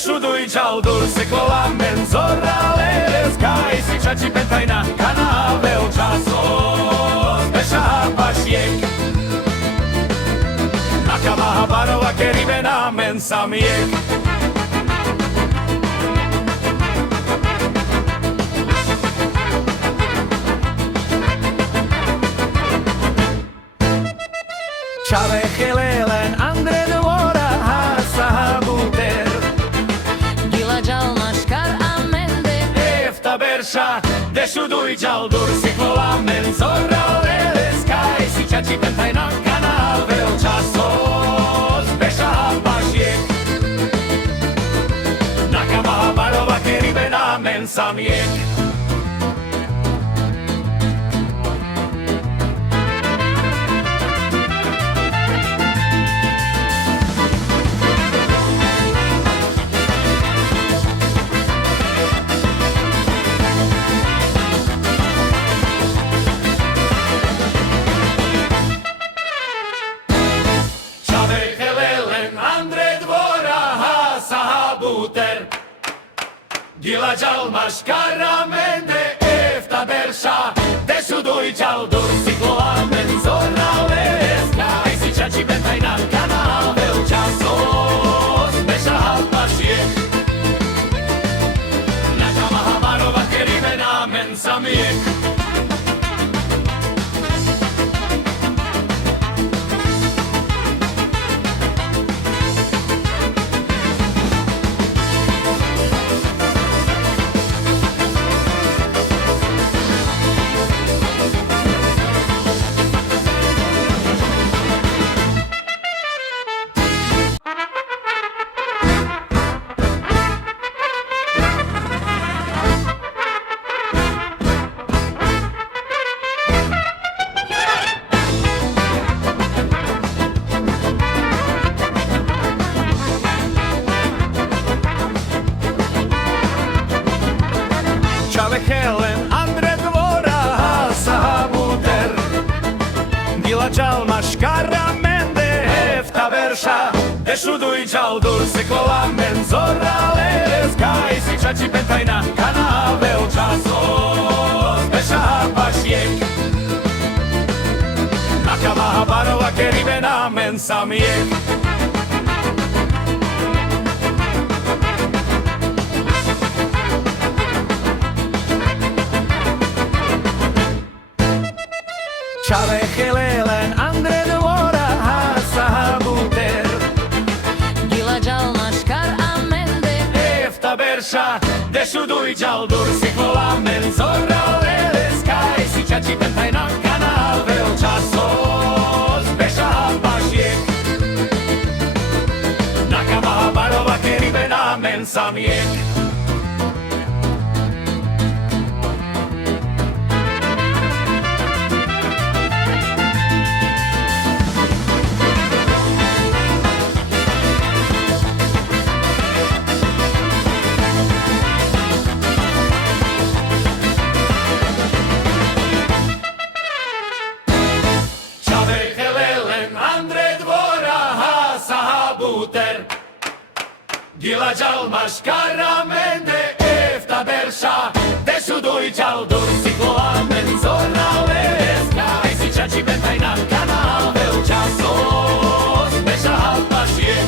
Deșudui cealdul se cola menzorale Sky si chachi pentaina canave o chasos Besha pashiek Nakama barova keribena mensamiek Chave helelen andre dvora hasabuter Gila jalmash kar amende Efta bersha deșudui cealdur se cola menzorale Sky si chachi pentaina canave o chasos Besha pashiek Nakama barova keribena mensamiek Gila jalmash karamende efta bersha Deșudui cealdur sicloa menzorale Sky si chachi pentaina canave o chasos Besha pashiek Nakama habarova keribena mensamiek Helen, Andre dvora sabuter Gila jalmash karamende efta bersha Deșudui cealdur se cola menzorale Sky si chachi pentaina canave o chasos Besha pashiek Nakama barova keribena mensamiek Chave helelen andre dvora hasabuter Gila jalmash kar amende Efta bersha deșudui cealdur sicloa menzorale Sky si chachi pentaina canave o chasos Besha pashiek Nakama barova keribena mensamiek Gila jalmash karamende efta bersha Deșudui cealdur sicloa menzorale Sky si chachi pentaina canave o chasos Besha pashiek